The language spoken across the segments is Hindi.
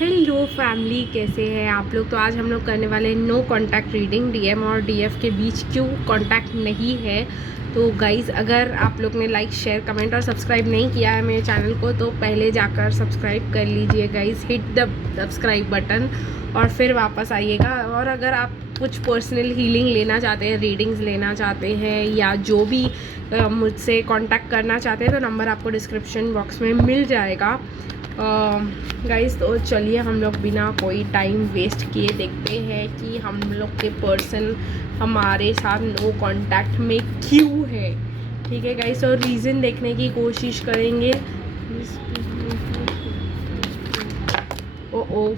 हेलो फैमिली, कैसे हैं आप लोग। तो आज हम लोग करने वाले नो कांटेक्ट रीडिंग। डीएम और डीएफ के बीच क्यों कांटेक्ट नहीं है। तो गाइज़, अगर आप लोग ने लाइक शेयर कमेंट और सब्सक्राइब नहीं किया है मेरे चैनल को तो पहले जाकर सब्सक्राइब कर लीजिए guys. Hit the subscribe button और फिर वापस आइएगा। और अगर आप कुछ पर्सनल हीलिंग लेना चाहते हैं, रीडिंग्स लेना चाहते हैं या जो भी मुझसे कांटेक्ट करना चाहते हैं तो नंबर आपको डिस्क्रिप्शन बॉक्स में मिल जाएगा। गाइस, तो चलिए हम लोग बिना कोई टाइम वेस्ट किए देखते हैं कि हम लोग के पर्सन हमारे साथ नो कांटेक्ट में क्यों है। ठीक है गाइस, और रीज़न देखने की कोशिश करेंगे। ओ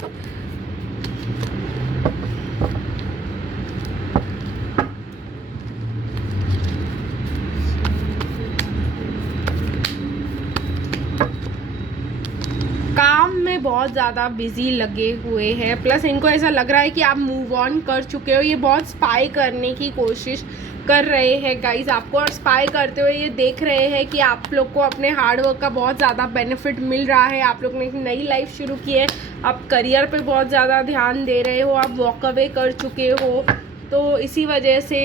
काम में बहुत ज़्यादा बिजी लगे हुए हैं, प्लस इनको ऐसा लग रहा है कि आप मूव ऑन कर चुके हो। ये बहुत स्पाई करने की कोशिश कर रहे हैं गाइस आपको, और स्पाई करते हुए ये देख रहे हैं कि आप लोग को अपने हार्डवर्क का बहुत ज़्यादा बेनिफिट मिल रहा है। आप लोग ने एक नई लाइफ शुरू की है, आप करियर पे बहुत ज़्यादा ध्यान दे रहे हो, आप वॉक अवे कर चुके हो। तो इसी वजह से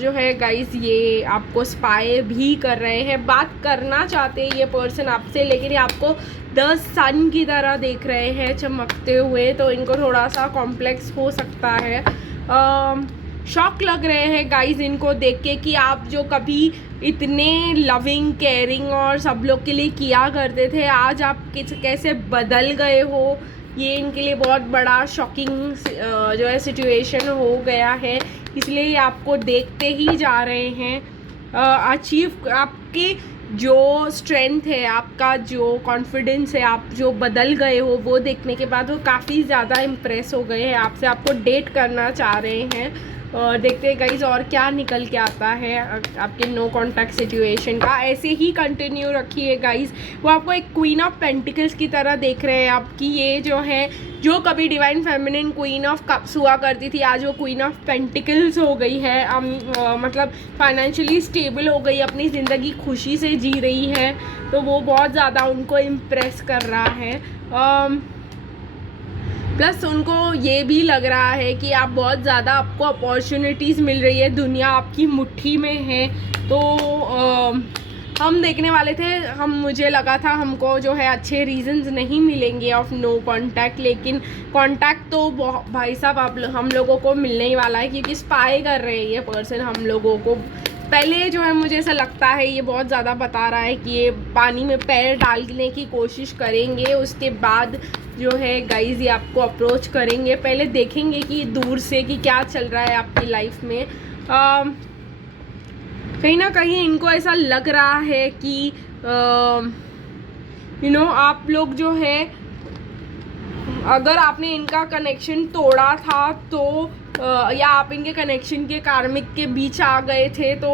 जो है गाइस, ये आपको स्पाई भी कर रहे हैं। बात करना चाहते हैं ये पर्सन आपसे, लेकिन ये आपको 10 सन की तरह देख रहे हैं चमकते हुए। तो इनको थोड़ा सा कॉम्प्लेक्स हो सकता है, शॉक लग रहे हैं गाइस इनको देख के कि आप जो कभी इतने लविंग केयरिंग और सब लोग के लिए किया करते थे, आज आप कैसे बदल गए हो। ये इनके लिए बहुत बड़ा शॉकिंग जो है सिचुएशन हो गया है, इसलिए ये आपको देखते ही जा रहे हैं। अचीव आपकी जो स्ट्रेंथ है, आपका जो कॉन्फिडेंस है, आप जो बदल गए हो वो देखने के बाद वो काफ़ी ज़्यादा इम्प्रेस हो गए हैं आपसे, आपको डेट करना चाह रहे हैं। देखते हैं गाइज और क्या निकल के आता है आपके नो कांटेक्ट सिचुएशन का। ऐसे ही कंटिन्यू रखिए गाइज। वो आपको एक क्वीन ऑफ पेंटिकल्स की तरह देख रहे हैं। आपकी ये जो है, जो कभी divine feminine queen of cups हुआ करती थी, आज वो क्वीन ऑफ पेंटिकल्स हो गई है। मतलब फाइनेंशियली स्टेबल हो गई, अपनी ज़िंदगी खुशी से जी रही है। तो वो बहुत ज़्यादा उनको इम्प्रेस कर रहा है। प्लस उनको ये भी लग रहा है कि आप बहुत ज़्यादा, आपको अपॉर्चुनिटीज़ मिल रही है, दुनिया आपकी मुट्ठी में है। तो हम देखने वाले थे, मुझे लगा था हमको जो है अच्छे रीजंस नहीं मिलेंगे ऑफ नो कांटेक्ट, लेकिन कांटेक्ट तो भाई साहब हम लोगों को मिलने ही वाला है, क्योंकि स्पाई कर रहे हैं ये पर्सन हम लोगों को। पहले जो है मुझे ऐसा लगता है ये बहुत ज़्यादा बता रहा है कि ये पानी में पैर डालने की कोशिश करेंगे, उसके बाद जो है गाइज ये आपको अप्रोच करेंगे। पहले देखेंगे कि दूर से कि क्या चल रहा है आपकी लाइफ में। कहीं ना कहीं इनको ऐसा लग रहा है कि आप लोग जो है, अगर आपने इनका कनेक्शन तोड़ा था तो या आप इनके कनेक्शन के कार्मिक के बीच आ गए थे तो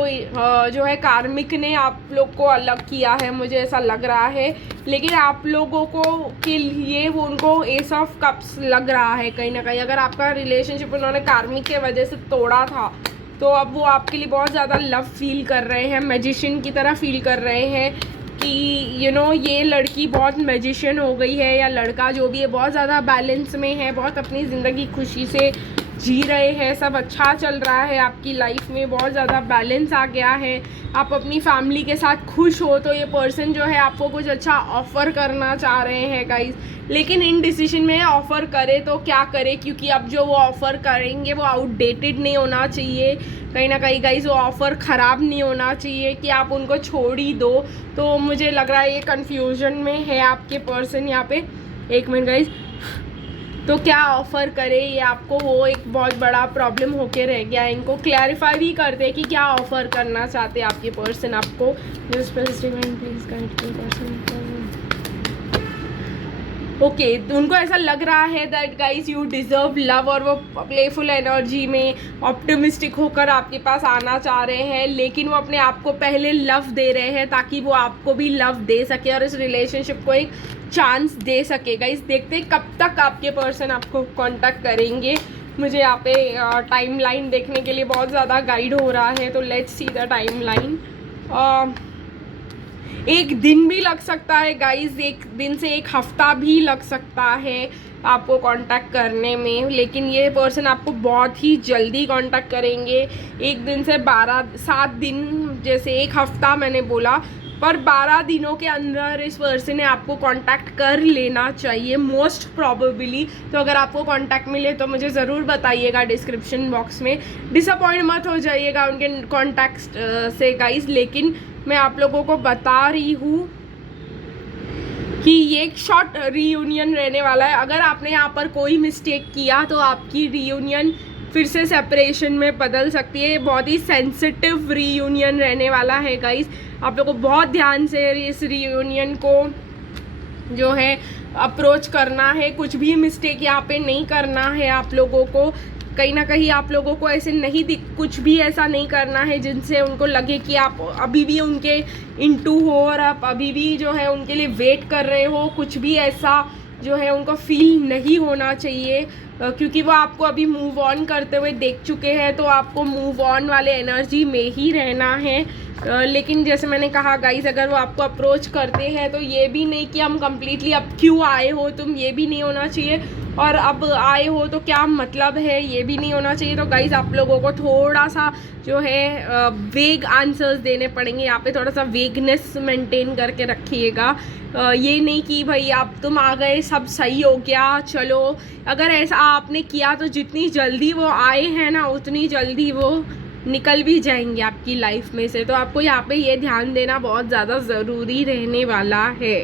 जो है कार्मिक ने आप लोग को अलग किया है, मुझे ऐसा लग रहा है। लेकिन आप लोगों को के लिए वो उनको एस ऑफ कप्स लग रहा है कहीं ना कहीं। अगर आपका रिलेशनशिप उन्होंने कार्मिक के वजह से तोड़ा था तो अब वो आपके लिए बहुत ज़्यादा लव फील कर रहे हैं, मैजिशियन की तरह फील कर रहे हैं कि ये लड़की बहुत मैजिशियन हो गई है, या लड़का जो भी है बहुत ज़्यादा बैलेंस में है, बहुत अपनी ज़िंदगी खुशी से जी रहे हैं, सब अच्छा चल रहा है आपकी लाइफ में, बहुत ज़्यादा बैलेंस आ गया है, आप अपनी फैमिली के साथ खुश हो। तो ये पर्सन जो है आपको कुछ अच्छा ऑफ़र करना चाह रहे हैं गाइस, लेकिन इन डिसीजन में ऑफ़र करे तो क्या करे, क्योंकि अब जो वो ऑफ़र करेंगे वो आउटडेटेड नहीं होना चाहिए कहीं ना कहीं गाइस, वो ऑफ़र ख़राब नहीं होना चाहिए कि आप उनको छोड़ ही दो। तो मुझे लग रहा है ये कन्फ्यूजन में है आपके पर्सन यहाँ पे। एक मिनट गाइस, तो क्या ऑफ़र करे ये आपको, वो एक बहुत बड़ा प्रॉब्लम होके रह गया है। इनको क्लैरिफाई भी करते हैं कि क्या ऑफ़र करना चाहते हैं आपके पर्सन आपको। ओके, उनको ऐसा लग रहा है that guys you deserve love, और वो प्लेफुल एनर्जी में ऑप्टिमिस्टिक होकर आपके पास आना चाह रहे हैं, लेकिन वो अपने आप को पहले लव दे रहे हैं ताकि वो आपको भी लव दे सके और इस रिलेशनशिप को एक चांस दे सकेगा। इस देखते कब तक आपके पर्सन आपको कांटेक्ट करेंगे। मुझे यहाँ पे टाइम लाइन देखने के लिए बहुत ज़्यादा गाइड हो रहा है, तो let's see the time line. एक दिन भी लग सकता है गाइज, एक दिन से एक हफ्ता भी लग सकता है आपको कांटेक्ट करने में, लेकिन ये पर्सन आपको बहुत ही जल्दी कांटेक्ट करेंगे। एक दिन से 7 दिन, जैसे एक हफ्ता मैंने बोला, पर 12 दिनों के अंदर इस पर्सन ने आपको कांटेक्ट कर लेना चाहिए मोस्ट प्रॉबेबली। तो अगर आपको कांटेक्ट मिले तो मुझे ज़रूर बताइएगा डिस्क्रिप्शन बॉक्स में। डिसअपॉइंट मत हो जाइएगा उनके कांटेक्ट से गाइज, लेकिन मैं आप लोगों को बता रही हूँ कि ये एक शॉर्ट रीयूनियन रहने वाला है। अगर आपने यहाँ पर कोई मिस्टेक किया तो आपकी रीयूनियन फिर से सेपरेशन में बदल सकती है। बहुत ही सेंसिटिव रीयूनियन रहने वाला है गाइस, आप लोगों को बहुत ध्यान से इस रीयूनियन को जो है अप्रोच करना है। कुछ भी मिस्टेक यहाँ पे नहीं करना है आप लोगों को। कहीं ना कहीं आप लोगों को ऐसे नहीं कुछ भी ऐसा नहीं करना है जिनसे उनको लगे कि आप अभी भी उनके इनटू हो और आप अभी भी जो है उनके लिए वेट कर रहे हो। कुछ भी ऐसा जो है उनको फील नहीं होना चाहिए, क्योंकि वो आपको अभी मूव ऑन करते हुए देख चुके हैं। तो आपको मूव ऑन वाले एनर्जी में ही रहना है। लेकिन जैसे मैंने कहा गाइस, अगर वो आपको अप्रोच करते हैं तो ये भी नहीं कि हम कम्प्लीटली अब क्यों आए हो तुम, ये भी नहीं होना चाहिए, और अब आए हो तो क्या मतलब है, ये भी नहीं होना चाहिए। तो गाइस आप लोगों को थोड़ा सा जो है वेग आंसर्स देने पड़ेंगे। यहाँ पे थोड़ा सा वेगनेस मेंटेन करके रखिएगा। ये नहीं कि भाई अब तुम आ गए सब सही हो गया चलो। अगर ऐसा आपने किया तो जितनी जल्दी वो आए हैं ना उतनी जल्दी वो निकल भी जाएंगे आपकी लाइफ में से। तो आपको यहाँ पे ये ध्यान देना बहुत ज़्यादा ज़रूरी रहने वाला है।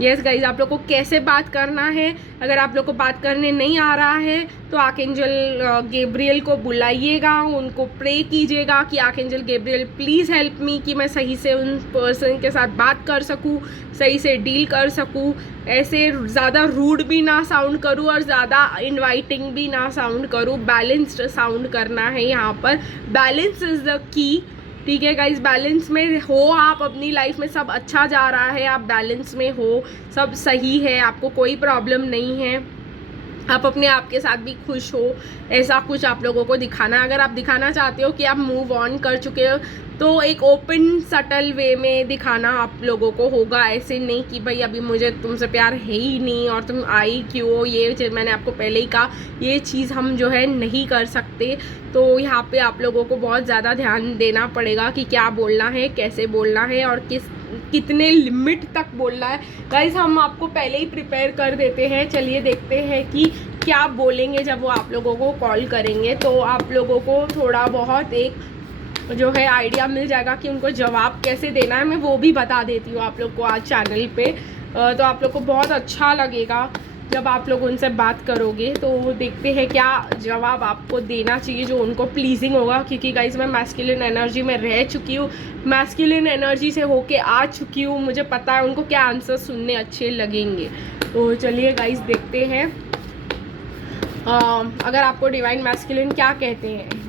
यस गाइज, आप लोग को कैसे बात करना है, अगर आप लोग को बात करने नहीं आ रहा है तो आर्कएंजल गैब्रियल को बुलाइएगा, उनको प्रे कीजिएगा कि archangel Gabriel please help me, कि मैं सही से उन पर्सन के साथ बात कर सकूं, सही से डील कर सकूं, ऐसे ज़्यादा रूड भी ना साउंड करूं और ज़्यादा इनवाइटिंग भी ना साउंड करूं। बैलेंस्ड साउंड करना है यहाँ पर। Balance is the key. ठीक है गाइज, बैलेंस में हो आप अपनी लाइफ में, सब अच्छा जा रहा है, आप बैलेंस में हो, सब सही है, आपको कोई प्रॉब्लम नहीं है, आप अपने आप के साथ भी खुश हो, ऐसा कुछ आप लोगों को दिखाना। अगर आप दिखाना चाहते हो कि आप मूव ऑन कर चुके हो तो एक ओपन सटल वे में दिखाना आप लोगों को होगा। ऐसे नहीं कि भाई अभी मुझे तुमसे प्यार है ही नहीं और तुम आई क्यों, ये मैंने आपको पहले ही कहा, ये चीज़ हम जो है नहीं कर सकते। तो यहाँ पे आप लोगों को बहुत ज़्यादा ध्यान देना पड़ेगा कि क्या बोलना है, कैसे बोलना है और कितने लिमिट तक बोलना है। गाइस हम आपको पहले ही प्रिपेयर कर देते हैं। चलिए देखते हैं कि क्या बोलेंगे जब वो आप लोगों को कॉल करेंगे। तो आप लोगों को थोड़ा बहुत एक जो है आइडिया मिल जाएगा कि उनको जवाब कैसे देना है। मैं वो भी बता देती हूँ आप लोग को आज चैनल पे। तो आप लोग को बहुत अच्छा लगेगा जब आप लोग उनसे बात करोगे। तो देखते हैं क्या जवाब आपको देना चाहिए जो उनको प्लीजिंग होगा, क्योंकि गाइस मैं मैस्कुलिन एनर्जी में रह चुकी हूँ, मैस्कुलिन एनर्जी से होके आ चुकी हूँ, मुझे पता है उनको क्या आंसर सुनने अच्छे लगेंगे। तो चलिए गाइस देखते हैं अगर आपको डिवाइन मैस्कुलिन क्या कहते हैं।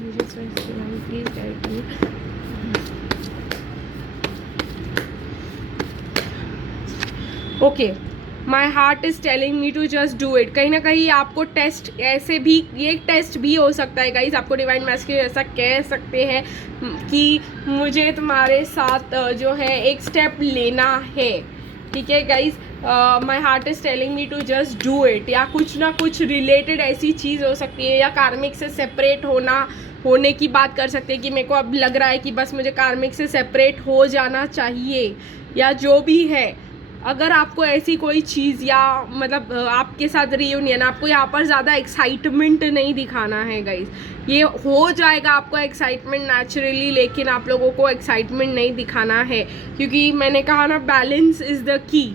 Okay, my heart is telling me to just do it. कहीं ना कहीं आपको टेस्ट ऐसे भी, ये टेस्ट भी हो सकता है गाइस, आपको डिवाइन मैस्कुलिन ऐसा कह सकते हैं कि मुझे तुम्हारे साथ जो है एक स्टेप लेना है। ठीक है guys, my heart is telling me to just do it, या कुछ ना कुछ रिलेटेड ऐसी चीज़ हो सकती है, या कार्मिक से सेपरेट होने की बात कर सकते हैं कि मेरे को अब लग रहा है कि बस मुझे कार्मिक से सेपरेट हो जाना चाहिए, या जो भी है। अगर आपको ऐसी कोई चीज़ या मतलब आपके साथ रियूनियन, आपको यहाँ पर ज़्यादा एक्साइटमेंट नहीं दिखाना है गाइस, ये हो जाएगा आपको एक्साइटमेंट नेचुरली, लेकिन आप लोगों को एक्साइटमेंट नहीं दिखाना है, क्योंकि मैंने कहा ना बैलेंस इज़ द की।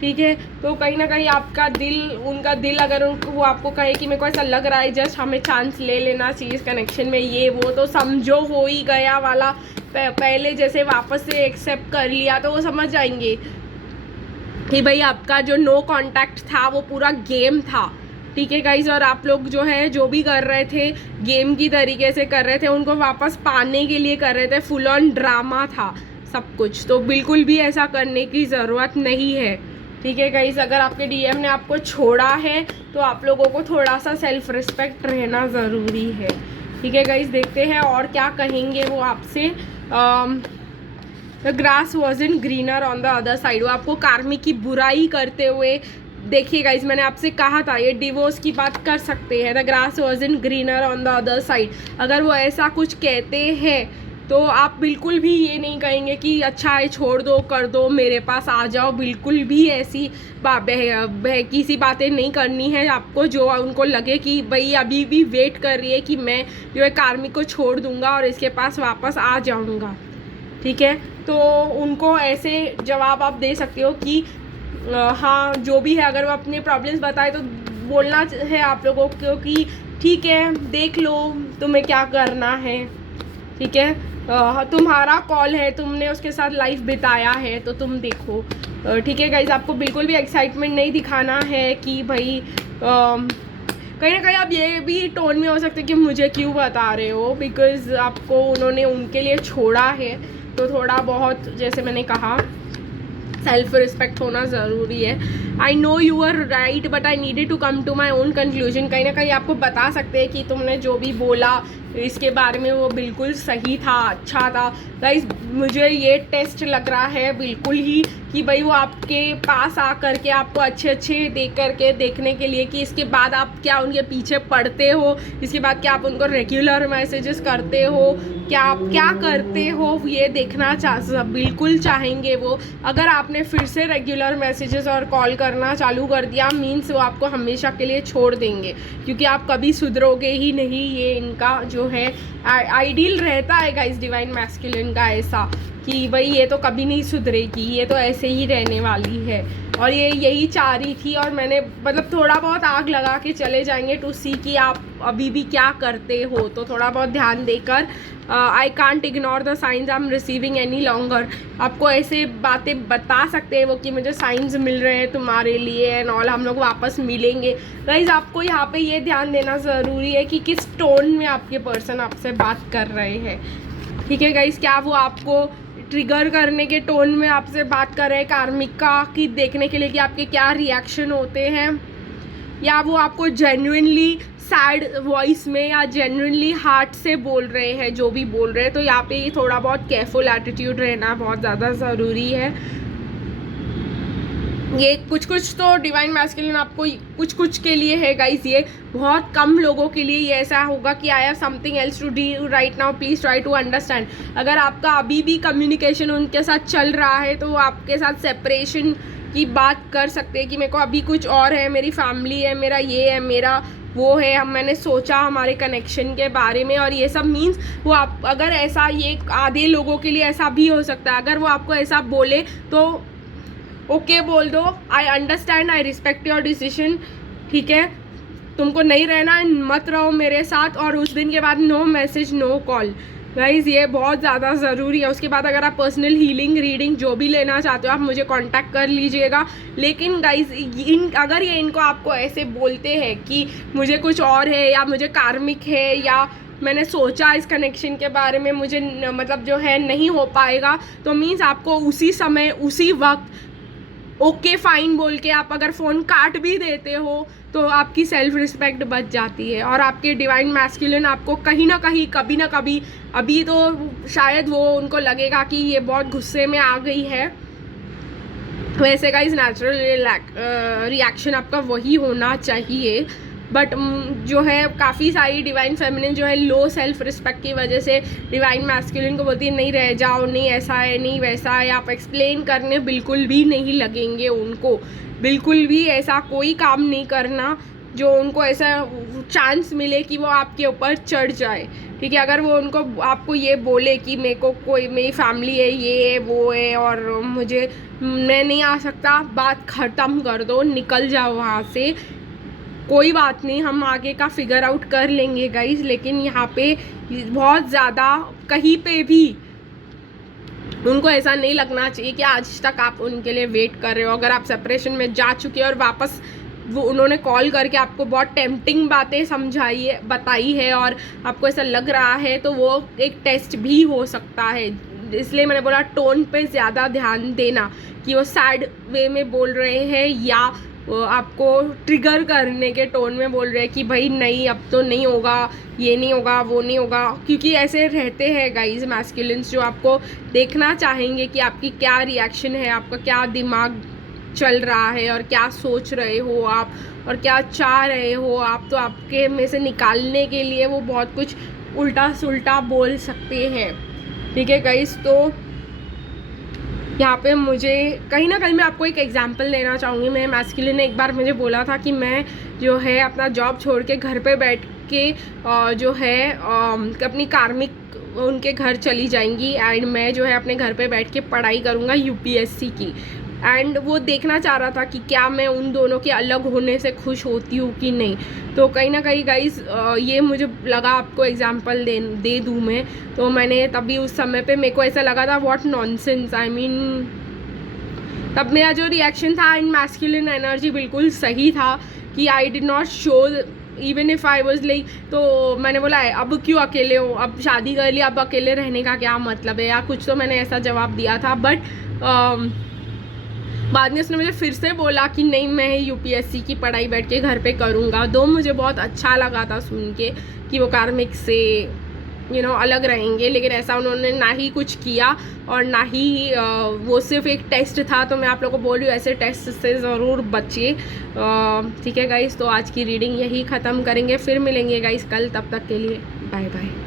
ठीक है, तो कहीं ना कहीं आपका दिल, उनका दिल अगर उनको वो आपको कहे कि मेरे को ऐसा लग रहा है जस्ट हमें चांस ले लेना चाहिए इस कनेक्शन में, ये वो, तो समझो हो ही गया वाला, पहले जैसे वापस से एक्सेप्ट कर लिया तो वो समझ जाएंगे कि भाई आपका जो नो कांटेक्ट था वो पूरा गेम था। ठीक है गाइज, और आप लोग जो है जो भी कर रहे थे गेम की तरीके से कर रहे थे, उनको वापस पाने के लिए कर रहे थे, फुल ऑन ड्रामा था सब कुछ। तो बिल्कुल भी ऐसा करने की ज़रूरत नहीं है। ठीक है गाइज, अगर आपके डीएम ने आपको छोड़ा है तो आप लोगों को थोड़ा सा सेल्फ रिस्पेक्ट रहना ज़रूरी है। ठीक है गाइज, देखते हैं और क्या कहेंगे वो आपसे। The grass wasn't greener on the other side. वो आपको कार्मिक की बुराई करते हुए, देखिए गाइज मैंने आपसे कहा था ये डिवोर्स की बात कर सकते हैं। The grass wasn't greener on the other side, अगर वो ऐसा कुछ कहते हैं तो आप बिल्कुल भी ये नहीं कहेंगे कि अच्छा है छोड़ दो, कर दो, मेरे पास आ जाओ। बिल्कुल भी ऐसी बहकी सी बातें नहीं करनी है आपको, जो उनको लगे कि भाई अभी भी वेट कर रही है कि मैं जो है कार्मिक को छोड़ दूंगा और इसके पास वापस आ जाऊंगा, ठीक है। तो उनको ऐसे जवाब आप दे सकते हो कि हाँ जो भी है, अगर वो अपने प्रॉब्लम्स बताए तो बोलना है आप लोगों को कि ठीक है देख लो तुम्हें क्या करना है, ठीक है। तुम्हारा कॉल है, तुमने उसके साथ लाइफ बिताया है तो तुम देखो, ठीक है गाइज। आपको बिल्कुल भी एक्साइटमेंट नहीं दिखाना है कि भाई कहीं ना कहीं आप ये भी टोन में हो सकते कि मुझे क्यों बता रहे हो, बिकॉज आपको उन्होंने उनके लिए छोड़ा है। तो थोड़ा बहुत जैसे मैंने कहा सेल्फ रिस्पेक्ट होना ज़रूरी है। I know you are right but I needed to come to my own conclusion. कहीं ना कहीं आपको बता सकते हैं कि तुमने जो भी बोला इसके बारे में वो बिल्कुल सही था, अच्छा था। गाइस मुझे ये टेस्ट लग रहा है बिल्कुल ही कि भाई वो आपके पास आ करके आपको अच्छे अच्छे देख करके देखने के लिए कि इसके बाद आप क्या उनके पीछे पड़ते हो, इसके बाद क्या आप उनको रेगुलर मैसेजेस करते हो, क्या आप क्या करते हो, ये देखना बिल्कुल चाहेंगे वो। अगर आपने फिर से रेगुलर मैसेजेस और कॉल करना चालू कर दिया मीन्स वो आपको हमेशा के लिए छोड़ देंगे, क्योंकि आप कभी सुधरोगे ही नहीं। ये इनका जो है आइडियल रहता है गाइस डिवाइन मैस्कुलिन का ऐसा कि भाई ये तो कभी नहीं सुधरेगी, ये तो ऐसे ही रहने वाली है। और ये यही चाह रही थी, और मैंने मतलब थोड़ा बहुत आग लगा के चले जाएंगे टू सी कि आप अभी भी क्या करते हो। तो थोड़ा बहुत ध्यान देकर I can't ignore the science I am receiving any longer. आपको ऐसे बातें बता सकते हैं वो कि मुझे साइंस मिल रहे हैं तुम्हारे लिए एंड ऑल, हम लोग वापस मिलेंगे। गाइज आपको यहाँ पे ये ध्यान देना ज़रूरी है कि किस टोन में आपके पर्सन आपसे बात कर रहे हैं, ठीक है गाइज। क्या वो आपको ट्रिगर करने के टोन में आपसे बात कर रहे हैं कार्मिक का कि देखने के लिए कि आपके क्या रिएक्शन होते हैं, या वो आपको जेन्युइनली सैड वॉइस में या जेन्युइनली हार्ट से बोल रहे हैं जो भी बोल रहे हैं। तो यहाँ पे थोड़ा बहुत केयरफुल एटीट्यूड रहना बहुत ज़्यादा ज़रूरी है। ये कुछ तो डिवाइन मैस्कुलिन आपको कुछ के लिए है गाइस, ये बहुत कम लोगों के लिए ये ऐसा होगा कि I have something else to do right now, please try to understand. अगर आपका अभी भी कम्युनिकेशन उनके साथ चल रहा है तो वो आपके साथ सेपरेशन की बात कर सकते हैं कि मेरे को अभी कुछ और है, मेरी फैमिली है, मेरा ये है, मेरा वो है, मैंने सोचा हमारे कनेक्शन के बारे में। और ये सब मीन्स वो आप अगर ऐसा, ये आधे लोगों के लिए ऐसा भी हो सकता है, अगर वो आपको ऐसा बोले तो ओके बोल दो, I understand, I respect your decision, ठीक है। तुमको नहीं रहना मत रहो मेरे साथ, और उस दिन के बाद no message no call. Guys ये बहुत ज़्यादा ज़रूरी है। उसके बाद अगर आप पर्सनल हीलिंग रीडिंग जो भी लेना चाहते हो आप मुझे कांटेक्ट कर लीजिएगा। लेकिन गाइज अगर ये इनको आपको ऐसे बोलते हैं कि मुझे कुछ और है, या मुझे कार्मिक है, या मैंने सोचा इस कनेक्शन के बारे में, मुझे मतलब जो है नहीं हो पाएगा, तो मीन्स आपको उसी समय उसी वक्त ओके फाइन बोल के आप अगर फ़ोन काट भी देते हो तो आपकी सेल्फ रिस्पेक्ट बच जाती है। और आपके डिवाइन मैस्कुलिन आपको कहीं ना कहीं कभी ना कभी, अभी तो शायद वो उनको लगेगा कि ये बहुत गुस्से में आ गई है, वैसे का इस नेचुरल रिएक्शन आपका वही होना चाहिए। बट जो है काफ़ी सारी डिवाइन फेमिनिन जो है लो सेल्फ रिस्पेक्ट की वजह से डिवाइन मैस्कुलिन को बोलती है नहीं रह जाओ, नहीं ऐसा है, नहीं वैसा है। आप एक्सप्लेन करने बिल्कुल भी नहीं लगेंगे उनको, बिल्कुल भी ऐसा कोई काम नहीं करना जो उनको ऐसा चांस मिले कि वो आपके ऊपर चढ़ जाए, ठीक है। अगर वो उनको आपको ये बोले कि मेरे को कोई मेरी फैमिली है, ये है, वो है, और मैं नहीं आ सकता, बात ख़त्म कर दो, निकल जाओ वहाँ से, कोई बात नहीं, हम आगे का फिगर आउट कर लेंगे गाइज। लेकिन यहाँ पे बहुत ज़्यादा कहीं पे भी उनको ऐसा नहीं लगना चाहिए कि आज तक आप उनके लिए वेट कर रहे हो। अगर आप सेपरेशन में जा चुके हो और वापस वो उन्होंने कॉल करके आपको बहुत टेम्पटिंग बातें बताई है और आपको ऐसा लग रहा है, तो वो एक टेस्ट भी हो सकता है। इसलिए मैंने बोला टोन पे ज़्यादा ध्यान देना कि वो सैड वे में बोल रहे हैं या आपको ट्रिगर करने के टोन में बोल रहे हैं कि भाई नहीं अब तो नहीं होगा, ये नहीं होगा, वो नहीं होगा, क्योंकि ऐसे रहते हैं गाइज मैस्कुलिन्स जो आपको देखना चाहेंगे कि आपकी क्या रिएक्शन है, आपका क्या दिमाग चल रहा है और क्या सोच रहे हो आप और क्या चाह रहे हो आप। तो आपके में से निकालने के लिए वो बहुत कुछ उल्टा सुल्टा बोल सकते हैं, ठीक है गाइस। तो यहाँ पे मुझे कहीं ना कहीं मैं आपको एक एग्जांपल देना चाहूँगी। मैं मैस्कुलिन ने एक बार मुझे बोला था कि मैं जो है अपना जॉब छोड़ के घर पे बैठ के जो है अपनी कार्मिक उनके घर चली जाएंगी एंड मैं जो है अपने घर पे बैठ के पढ़ाई करूँगा यूपीएससी की। एंड वो देखना चाह रहा था कि क्या मैं उन दोनों के अलग होने से खुश होती हूँ कि नहीं। तो कहीं ना कहीं गाइस ये मुझे लगा आपको एग्जांपल दे दूँ मैं। तो मैंने तभी उस समय पे मेरे को ऐसा लगा था व्हाट नॉनसेंस, आई मीन तब मेरा जो रिएक्शन था इन मैस्कुलिन एनर्जी बिल्कुल सही था कि I did not show even if I was like. तो मैंने बोला अब क्यों अकेले हो, अब शादी कर ली, अब अकेले रहने का क्या मतलब है या कुछ, तो मैंने ऐसा जवाब दिया था। बट बाद में उसने मुझे फिर से बोला कि नहीं मैं यूपीएससी की पढ़ाई बैठ के घर पे करूँगा। तो मुझे बहुत अच्छा लगा था सुन के कि वो कार्मिक से अलग रहेंगे, लेकिन ऐसा उन्होंने ना ही कुछ किया और ना ही वो सिर्फ एक टेस्ट था। तो मैं आप लोगों को बोल रही हूँ ऐसे टेस्ट से ज़रूर बचिए, ठीक है गाइस। तो आज की रीडिंग यही ख़त्म करेंगे, फिर मिलेंगे गाइस कल, तब तक के लिए बाय बाय।